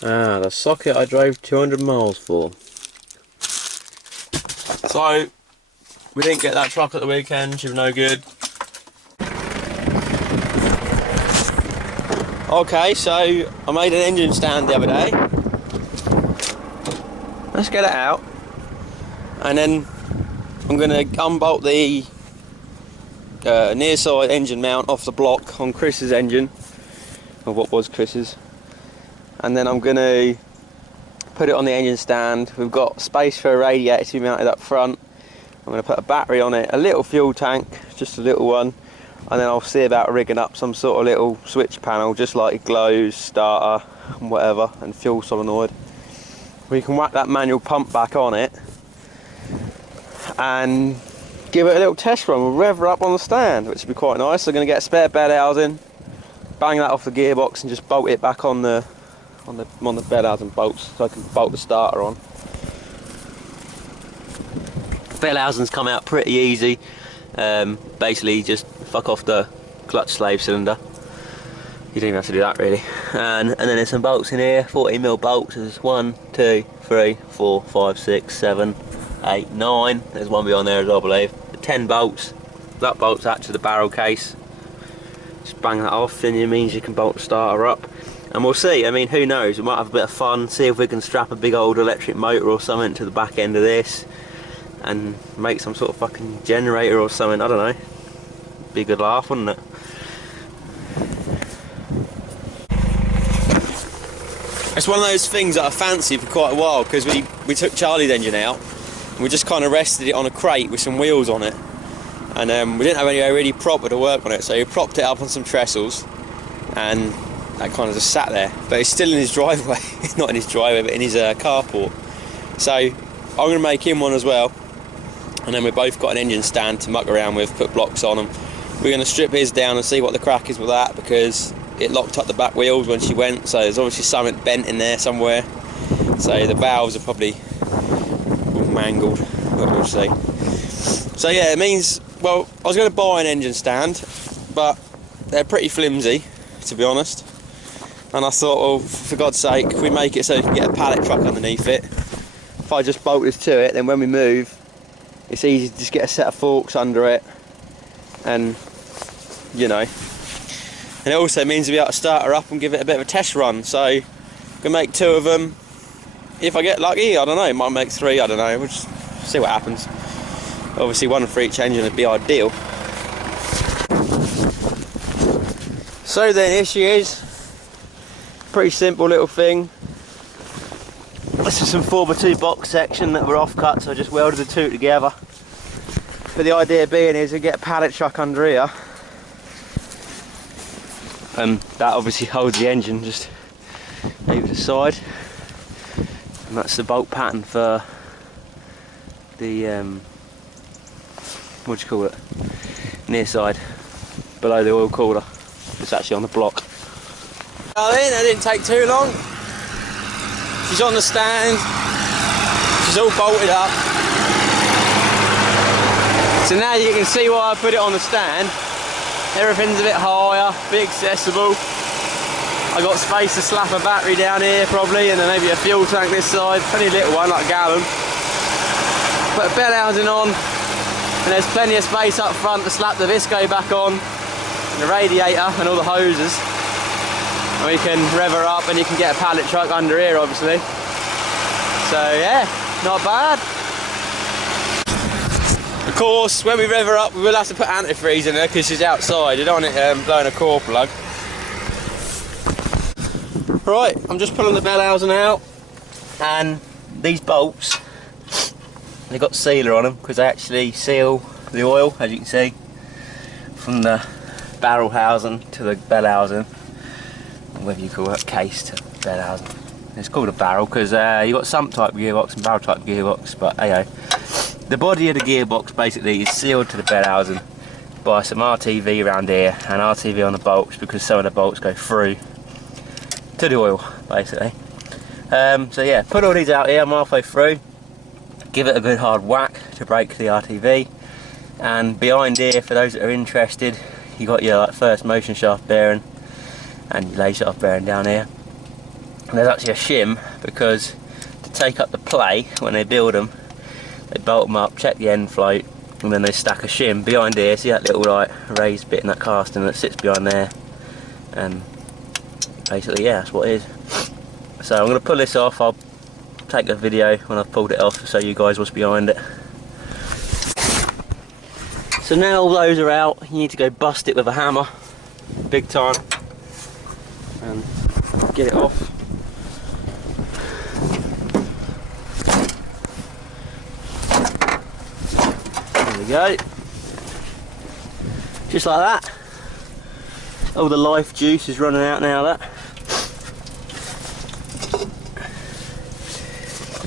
Ah, the socket I drove 200 miles for. So, we didn't get that truck at the weekend, she was no good. Okay, so I made an engine stand the other day. Let's get it out. And then I'm going to unbolt the near side engine mount off the block on Chris's engine, or what was Chris's. And then I'm going to put it on the engine stand. We've got space for a radiator to be mounted up front. I'm going to put a battery on it, a little fuel tank, just a little one, and then I'll see about rigging up some sort of little switch panel, just like glows, starter, and whatever, and fuel solenoid. We can whack that manual pump back on it and give it a little test run. We'll rev her up on the stand, which would be quite nice. So I'm going to get a spare bed housing, bang that off the gearbox, and just bolt it back on the bed housing bolts, so I can bolt the starter on. Bed housings come out pretty easy. Basically, just fuck off the clutch slave cylinder. You don't even have to do that really. And then there's some bolts in here, 14mm bolts. There's 1, 2, 3, 4, 5, 6, 7, 8, 9. There's one behind there as well, I believe. 10 bolts. That bolts out to the barrel case. Just bang that off, and it means you can bolt the starter up. And we'll see, I mean, who knows, we might have a bit of fun, see if we can strap a big old electric motor or something to the back end of this and make some sort of fucking generator or something, I don't know. Be a good laugh, wouldn't it? It's one of those things that I fancy for quite a while, because we took Charlie's engine out and we just kind of rested it on a crate with some wheels on it, and we didn't have anywhere really proper to work on it, so we propped it up on some trestles and that kind of just sat there, but it's still in his driveway. Not in his driveway, but in his carport. So I'm going to make him one as well, and then we've both got an engine stand to muck around with, put blocks on them. We're going to strip his down and see what the crack is with that, because it locked up the back wheels when she went, so there's obviously something bent in there somewhere. So the valves are probably mangled, but we'll see. So yeah, it means, well, I was going to buy an engine stand, but they're pretty flimsy, to be honest. And I thought, well, for God's sake, if we make it so you can get a pallet truck underneath it, if I just bolt this to it, then when we move, it's easy to just get a set of forks under it, and, you know. And it also means we'll be able to start her up and give it a bit of a test run. So, I'm going to make 2 of them. If I get lucky, I don't know, might make 3, I don't know, we'll just see what happens. Obviously 1 for each engine would be ideal. So then, here she is. Pretty simple little thing. This is some 4x2 box section that were off cut, so I just welded the 2 together. But the idea being is to get a pallet truck under here, and that obviously holds the engine just over the side, and that's the bolt pattern for the what do you call it, near side below the oil cooler. It's actually on the block. Well then, that didn't take too long. She's on the stand, she's all bolted up. So now you can see why I put it on the stand. Everything's a bit higher, a bit accessible. I got space to slap a battery down here probably, and then maybe a fuel tank this side, only a little one, like a gallon. Put a bed housing on, and there's plenty of space up front to slap the visco back on, and the radiator and all the hoses. And we can rev her up, and you can get a pallet truck under here obviously. So yeah, not bad. Of course, when we rev her up, we will have to put antifreeze in her because she's outside. You don't want it blowing a core plug. Right, I'm just pulling the bell housing out, and these bolts, they've got sealer on them because they actually seal the oil, as you can see, from the barrel housing to the bell housing, or whatever you call it, case to bell housing. It's called a barrel because you've got sump type gearbox and barrel type gearbox, but hey, the body of the gearbox basically is sealed to the bed housing by some RTV around here and RTV on the bolts, because some of the bolts go through to the oil basically. So yeah, put all these out here, I'm halfway through. Give it a good hard whack to break the RTV, and behind here, for those that are interested, you got your first motion shaft bearing and your lay shaft bearing down here. And there's actually a shim, because to take up the play when they build them, they bolt them up, check the end float, and then they stack a shim behind here. See that little like raised bit in that casting that sits behind there, and basically yeah, that's what it is. So I'm going to pull this off. I'll take a video when I've pulled it off to show you guys what's behind it. So now all those are out, you need to go bust it with a hammer, big time, and get it off. There we go. Just like that. All the life juice is running out now, that.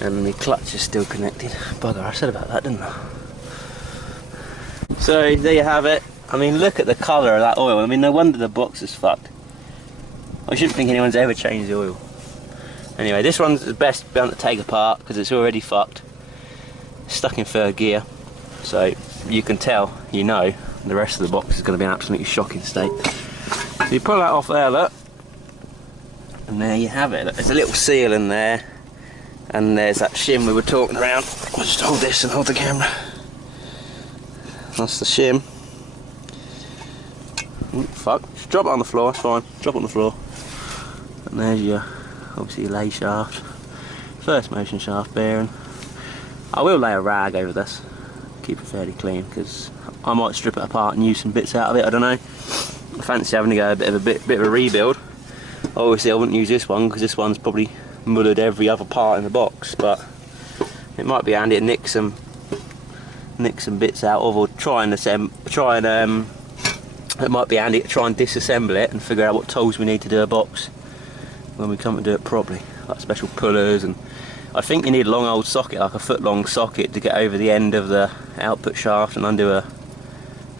And the clutch is still connected. Bugger, I said about that, didn't I? So there you have it. I mean, look at the colour of that oil. I mean, no wonder the box is fucked. I shouldn't think anyone's ever changed the oil. Anyway, this one's the best one to take apart because it's already fucked. Stuck in third gear. So you can tell, you know, the rest of the box is going to be in an absolutely shocking state. So you pull that off there, look. And there you have it. Look, there's a little seal in there. And there's that shim we were talking around. I'll just hold this and hold the camera. That's the shim. Ooh, fuck. Just drop it on the floor, it's fine. Drop it on the floor. And there's your, obviously, your lay shaft. First motion shaft bearing. I will lay a rag over this. Keep it fairly clean, because I might strip it apart and use some bits out of it, I don't know. I fancy having to go a bit of a rebuild. Obviously I wouldn't use this one, because this one's probably mullered every other part in the box, but it might be handy to nick some bits out of, or it might be handy to try and disassemble it and figure out what tools we need to do a box when we come to do it properly, like special pullers. And I think you need a long old socket, like a foot long socket, to get over the end of the output shaft and undo a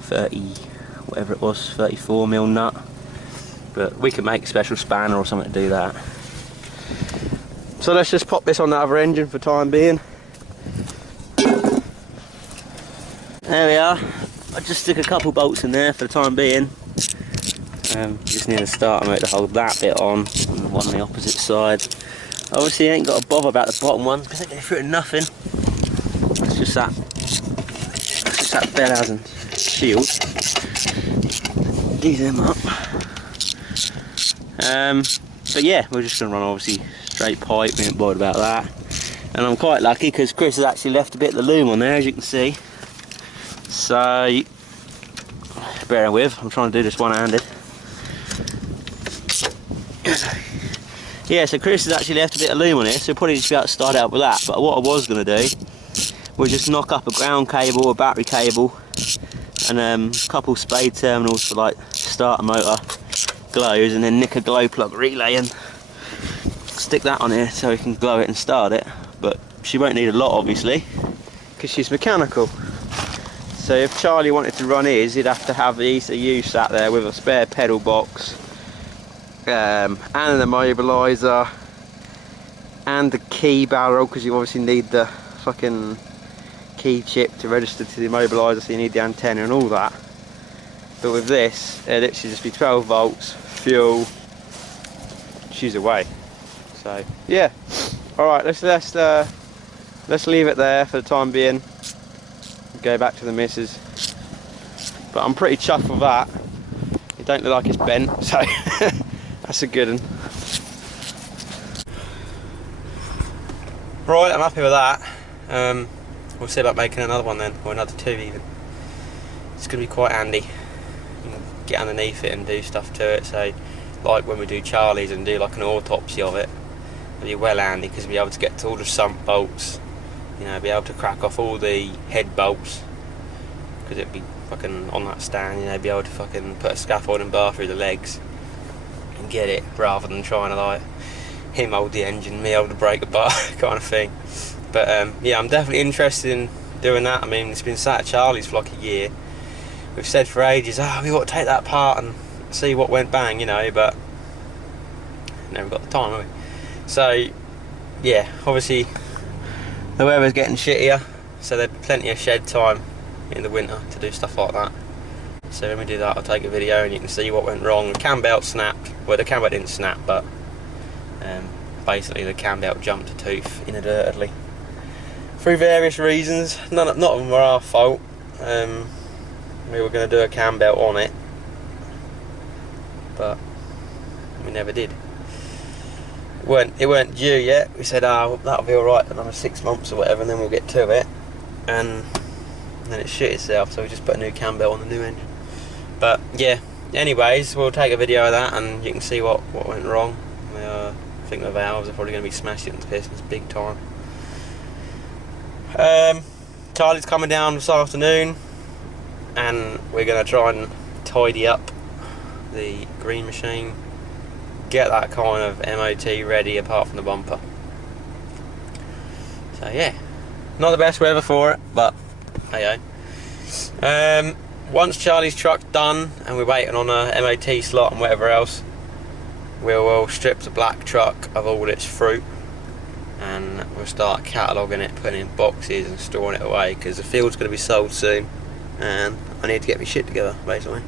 34mm nut, but we can make a special spanner or something to do that. So let's just pop this on the other engine for the time being. There we are. I just stick a couple bolts in there for the time being. Just need a starter motor to hold that bit on, and the one on the opposite side. Obviously you ain't got to bother about the bottom one because they go through to nothing. It's just that bell and shield. These them up. But yeah, we're just going to run obviously straight pipe, we ain't bothered about that. And I'm quite lucky because Chris has actually left a bit of the loom on there, as you can see. So, bear with, I'm trying to do this one-handed. Yeah, so Chris has actually left a bit of loom on it, so we'll probably just be able to start out with that. But what I was going to do was just knock up a ground cable, a battery cable, and a couple spade terminals for like starter motor glows, and then nick a glow plug relay and stick that on here so we can glow it and start it. But she won't need a lot, obviously, because she's mechanical. So if Charlie wanted to run his, he'd have to have the ECU sat there with a spare pedal box, and an immobiliser, and the key barrel, because you obviously need the fucking key chip to register to the immobiliser, so you need the antenna and all that. But with this, it'll literally just be 12 volts, fuel, she's away. So yeah, all right, let's leave it there for the time being. Go back to the missus. But I'm pretty chuffed with that. It don't look like it's bent, so that's a good one. Right, I'm happy with that. We'll see about making another one then, or another two even. It's going to be quite handy. Get underneath it and do stuff to it, so like when we do Charlie's and do like an autopsy of it, it'll be well handy because we'll be able to get to all the sump bolts, you know, be able to crack off all the head bolts, because it'd be fucking on that stand, you know, be able to fucking put a scaffolding bar through the legs and get it, rather than trying to like him hold the engine, me hold the breaker bar kind of thing. But yeah, I'm definitely interested in doing that. I mean, it's been sat at Charlie's for like a year. We've said for ages, we ought to take that apart and see what went bang, you know, but never got the time, have we? So yeah, obviously the weather's getting shittier, so there'll be plenty of shed time in the winter to do stuff like that. So when we do that, I'll take a video and you can see what went wrong. The cam belt snapped. Well, the cam belt didn't snap, but basically the cam belt jumped a tooth inadvertently. Through various reasons, not of them were our fault. We were going to do a cam belt on it, but we never did. It weren't due yet. We said, oh, that'll be alright another 6 months or whatever, and then we'll get to it. And then it shit itself, so we just put a new cam belt on the new engine. But yeah, anyways, we'll take a video of that and you can see what went wrong. I think the valves are probably going to be smashed into pistons big time. Charlie's coming down this afternoon and we're going to try and tidy up the green machine, get that kind of MOT ready apart from the bumper. So yeah, not the best weather for it, but hey ho. Once Charlie's truck's done and we're waiting on a MOT slot and whatever else, we'll strip the black truck of all its fruit and we'll start cataloguing it, putting it in boxes and storing it away, because the field's going to be sold soon and I need to get my shit together basically.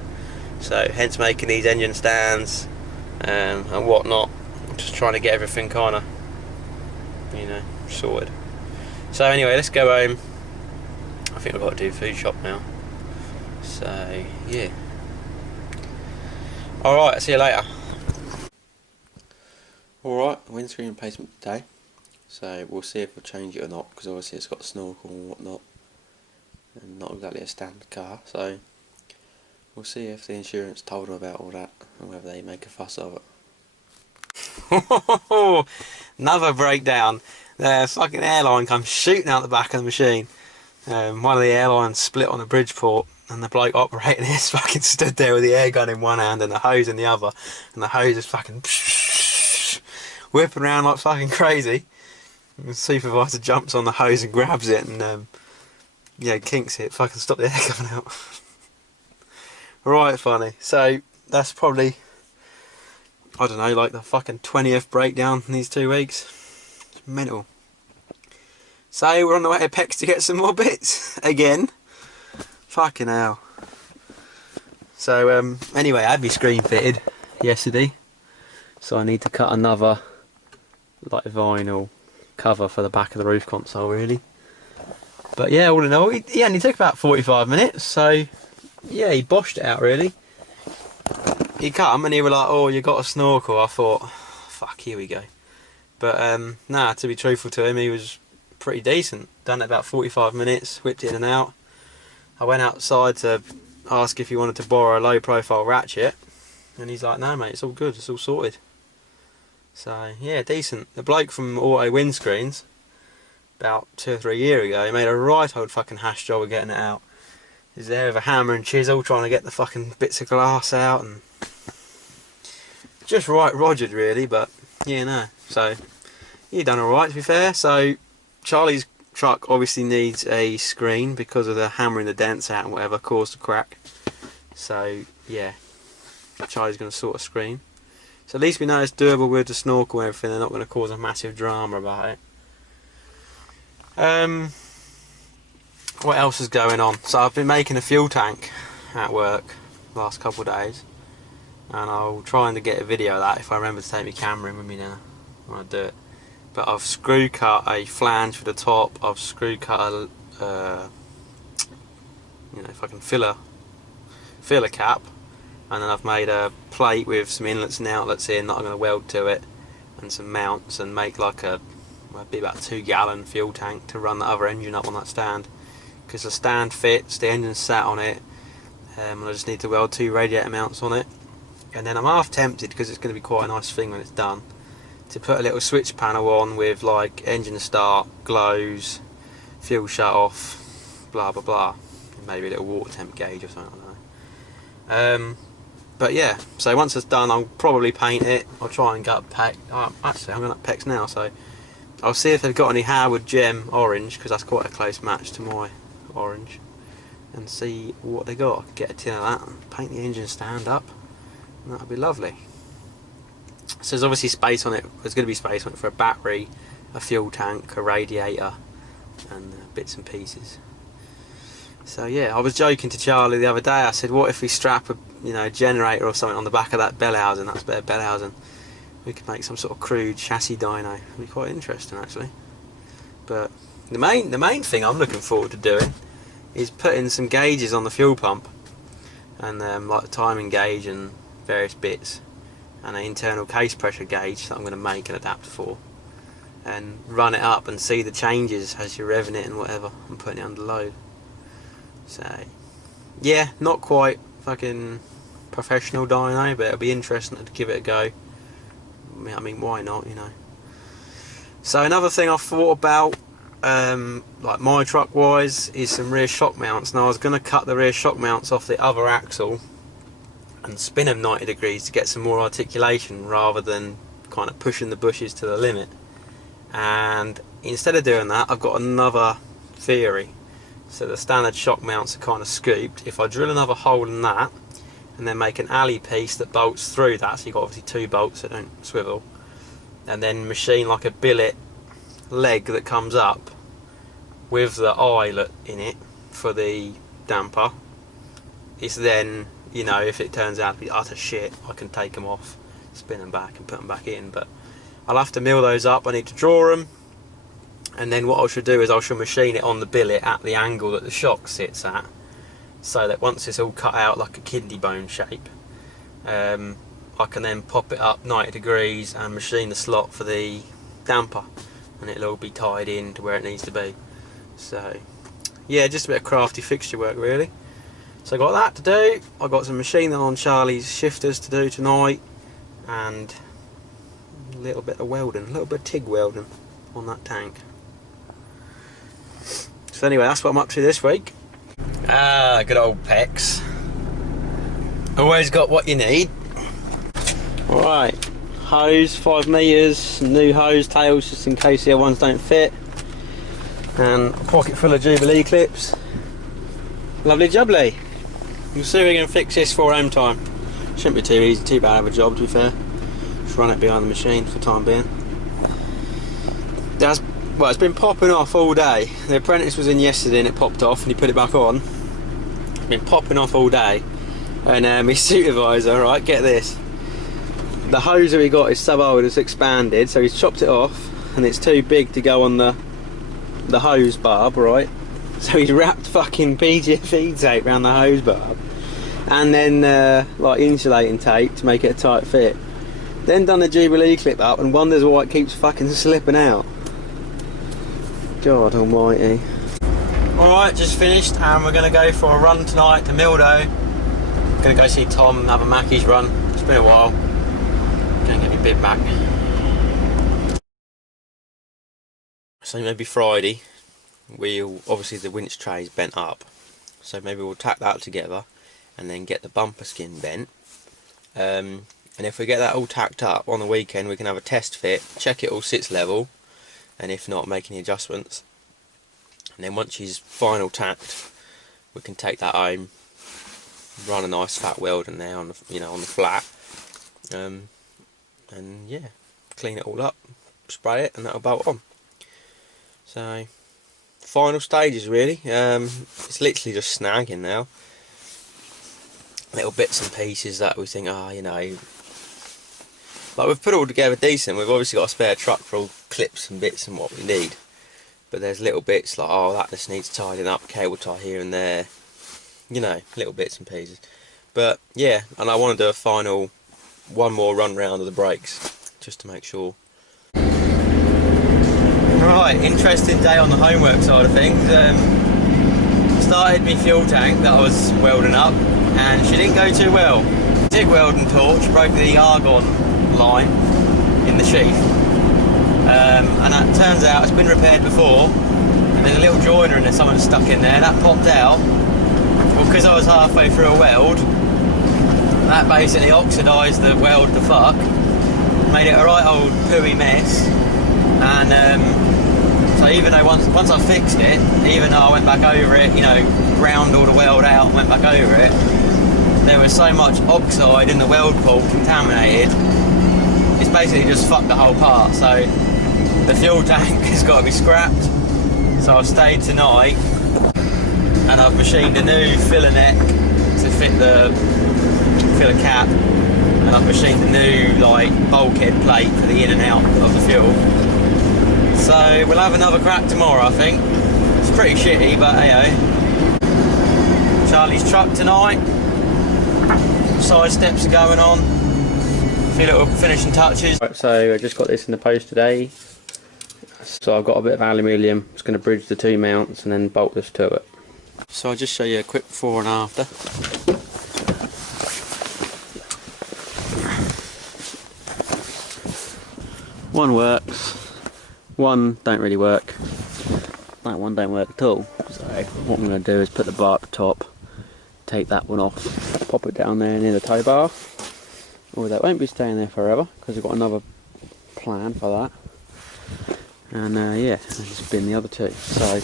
So hence making these engine stands and whatnot. I'm just trying to get everything kind of, you know, sorted. So anyway, let's go home. I think I've got to do food shop now. So yeah. Alright, see you later. Alright, windscreen replacement today. So we'll see if we'll change it or not, because obviously it's got a snorkel and whatnot. And not exactly a standard car, so we'll see if the insurance told them about all that and whether they make a fuss of it. Another breakdown. The fucking airline comes shooting out the back of the machine. One of the airlines split on the Bridgeport and the bloke operating it fucking stood there with the air gun in one hand and the hose in the other, and the hose is fucking whipping around like fucking crazy. And the supervisor jumps on the hose and grabs it and yeah, kinks it, fucking stop the air coming out. Right, funny. So that's probably, I don't know, like the fucking 20th breakdown in these 2 weeks. It's mental. So we're on the way to Pecs to get some more bits again. Fucking hell. So anyway, I had my screen fitted yesterday, so I need to cut another like vinyl cover for the back of the roof console really. But yeah, all in all, he only took about 45 minutes, so yeah, he boshed it out really. He come and he was like, oh, you got a snorkel. I thought, fuck, here we go. But nah, to be truthful to him, he was pretty decent. Done it about 45 minutes, whipped it in and out. I went outside to ask if he wanted to borrow a low profile ratchet, and he's like, no mate, it's all good, it's all sorted. So yeah, decent. The bloke from Auto Windscreens, about 2 or 3 years ago, he made a right old fucking hash job of getting it out. He's there with a hammer and chisel trying to get the fucking bits of glass out, and just right rogered really, but yeah, no. So he done alright to be fair. So Charlie's truck obviously needs a screen because of the hammering the dents out and whatever caused the crack. So yeah, Charlie's going to sort a screen. So at least we know it's doable with the snorkel and everything. They're not going to cause a massive drama about it. What else is going on? So I've been making a fuel tank at work the last couple of days, and I'll try and get a video of that if I remember to take my camera in with me now when I do it. But I've screw cut a flange for the top. I've screw cut a you know, fucking filler cap, and then I've made a plate with some inlets and outlets in that I'm going to weld to it, and some mounts, and make like a, well, it'd be about 2 gallon fuel tank to run the other engine up on that stand, because the stand fits, the engine's sat on it, and I just need to weld 2 radiator mounts on it. And then I'm half tempted, because it's going to be quite a nice thing when it's done, to put a little switch panel on with like engine start, glows, fuel shut off, blah blah blah, and maybe a little water temp gauge or something, I don't know. But yeah, so once it's done, I'll probably paint it. I'll try and get up Pecs. Actually, I'm going up Pecs now, so I'll see if they've got any Howard Gem orange, because that's quite a close match to my orange, and see what they got. Get a tin of that and paint the engine stand up, and that'll be lovely. So there's obviously space on it. There's going to be space on it for a battery, a fuel tank, a radiator, and bits and pieces. So yeah, I was joking to Charlie the other day. I said, what if we strap a generator or something on the back of that bell housing? That's better bell housing. we could make some sort of crude chassis dyno. It'd be quite interesting actually. But the main thing I'm looking forward to doing is putting some gauges on the fuel pump, and like the timing gauge and various bits, and an internal case pressure gauge that I'm going to make an adapter for, and run it up and see the changes as you're revving it and whatever, and putting it under load. So yeah, not quite fucking professional dyno, but it'll be interesting to give it a go. I mean, why not, you know. So another thing I've thought about, like my truck wise, is some rear shock mounts. Now I was going to cut the rear shock mounts off the other axle and spin them 90 degrees to get some more articulation, rather than kind of pushing the bushes to the limit. And instead of doing that, I've got another theory. So the standard shock mounts are kind of scooped. If I drill another hole in that and then make an alley piece that bolts through that, so you've got obviously two bolts that don't swivel, and then machine like a billet leg that comes up with the eyelet in it for the damper, it's then, you know, if it turns out to be utter shit, I can take them off, spin them back and put them back in. But I'll have to mill those up, I need to draw them, and then what I should do is I shall machine it on the billet at the angle that the shock sits at, so that once it's all cut out like a kidney bone shape, I can then pop it up 90 degrees and machine the slot for the damper, and it'll all be tied in to where it needs to be. So yeah, just a bit of crafty fixture work really. So I got that to do. I got some machining on Charlie's shifters to do tonight, and a little bit of welding, a little bit of TIG welding on that tank. So anyway, that's what I'm up to this week. Ah, good old pecs. Always got what you need. Right, hose, 5 metres, new hose tails just in case the other ones don't fit, and a pocket full of Jubilee clips. Lovely jubbly. We'll see if we can fix this for home time. Shouldn't be too easy, too bad of a job to be fair. Just run it behind the machine for the time being. Well, it's been popping off all day. The apprentice was in yesterday and it popped off, and he put it back on. It's been popping off all day, and his supervisor, right, get this, the hose that we got is sub-old, it's expanded, so he's chopped it off and it's too big to go on the hose barb, right? So he's wrapped fucking PGFE tape around the hose barb, and then like insulating tape to make it a tight fit. Then done the Jubilee clip up and wonders why it keeps fucking slipping out. God almighty. Alright, just finished, and we're going to go for a run tonight to Mildo. Going to go see Tom and have a Mackey's run. It's been a while. Going to get my bib back. So maybe Friday, obviously the winch tray is bent up, so maybe we'll tack that together and then get the bumper skin bent. And if we get that all tacked up on the weekend, we can have a test fit, check it all sits level, and if not, make any adjustments. And then once she's final tacked, we can take that home, run a nice fat weld in there on the, you know, on the flat, and yeah, clean it all up, spray it, and that'll bolt on. So final stages really. It's literally just snagging now, little bits and pieces that we think, you know, like we've put it all together decent. We've obviously got a spare truck for all clips and bits and what we need, but there's little bits like, that just needs tidying up, cable tie here and there, you know, little bits and pieces. But yeah, and I want to do one more run round of the brakes just to make sure. Right, interesting day on the homework side of things. Started my fuel tank that I was welding up, and she didn't go too well. TIG welding torch broke the argon line in the sheath, and it turns out it's been repaired before, and there's a little joiner in there, someone stuck in there, that popped out. Well, because I was halfway through a weld, that basically oxidised the weld to fuck, made it a right old pooey mess. And so even though once I fixed it, even though I went back over it, you know, ground all the weld out and went back over it, there was so much oxide in the weld pool, contaminated, it's basically just fucked the whole part. So the fuel tank has got to be scrapped. So I've stayed tonight, and I've machined a new filler neck to fit the filler cap, and and I've machined the new like bulkhead plate for the in and out of the fuel. So we'll have another crack tomorrow, I think. It's pretty shitty, but hey-oh. Charlie's truck tonight. Side steps are going on. A few little finishing touches. Right, so I just got this in the post today. So I've got a bit of aluminium. It's going to bridge the two mounts and then bolt this to it. So I'll just show you a quick before and after. One works, one don't really work. That one don't work at all. So what I'm going to do is put the bar at the top, take that one off, pop it down there near the tow bar. Oh, that won't be staying there forever because I've got another plan for that. And yeah, I'll just bin the other two. So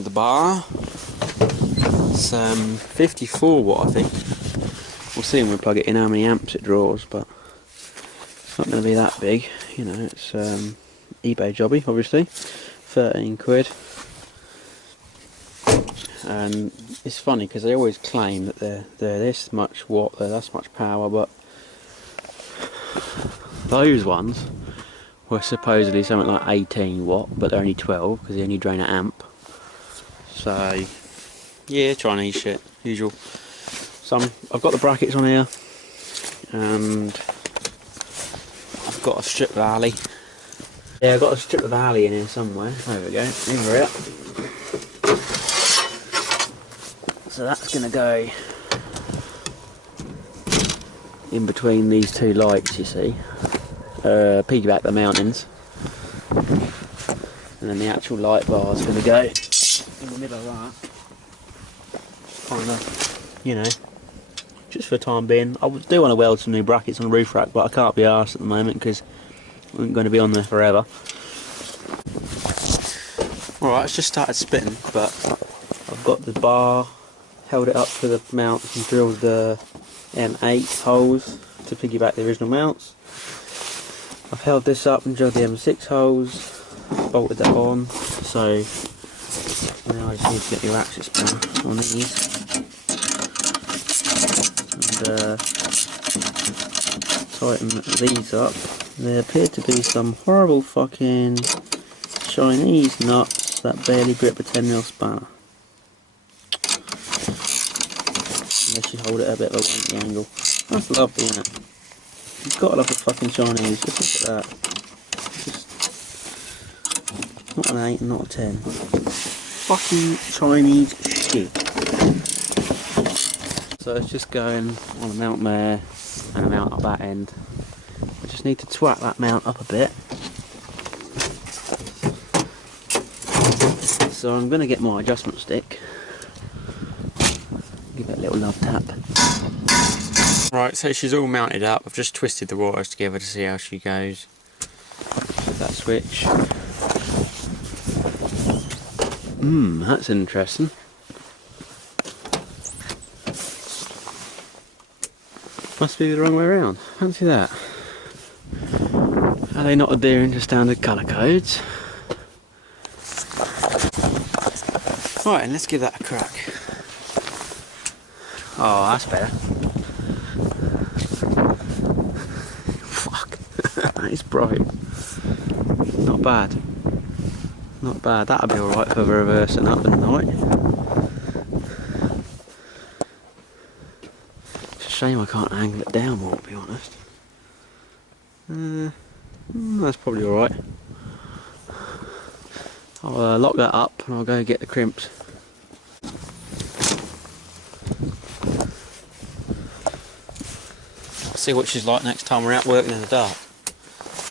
the bar, it's 54 watt I think. We'll see when we plug it in how many amps it draws, but it's not going to be that big. You know, it's eBay jobby, obviously. 13 quid. And it's funny because they always claim that they're this much watt, they're this much power, but those ones were supposedly something like 18 watt, but they're only 12 because they only drain an amp. So yeah, Chinese shit, usual. I've got the brackets on here, and I've got a strip of alley. Yeah, I've got a strip of alley in here somewhere. There we go. Over it. So that's going to go in between these two lights, you see. Piggyback the mountains, and then the actual light bar is going to go in the middle of that. Kind of, you know, just for the time being. I do want to weld some new brackets on the roof rack, but I can't be arsed at the moment because I'm going to be on there forever. Alright, it's just started spitting, but I've got the bar, held it up to the mounts and drilled the M8 holes to piggyback the original mounts. I've held this up and drilled the M6 holes, bolted that on, so now I just need to get the ratchet spring on these and tighten these up. There appear to be some horrible fucking Chinese nuts that barely grip a 10mm spanner. Unless you hold it a bit of a wanky angle. That's lovely, isn't it? You've got to love the fucking Chinese, just look at that. Just not an 8 and not a 10. Fucking Chinese shit. So it's just going on a mount there and a mount up that end. I just need to twat that mount up a bit. So I'm going to get my adjustment stick. Give it a little love tap. Right, so she's all mounted up. I've just twisted the wires together to see how she goes. That switch. That's interesting. Must be the wrong way around. Fancy that. Are they not adhering to standard colour codes? Right, and let's give that a crack. Oh, that's better. Fuck. That is bright. Not bad. Not bad. That'll be alright for reversing up at night. It's a shame I can't angle it down more, to be honest. That's probably alright. I'll lock that up and I'll go get the crimps. See what she's like next time we're out working in the dark.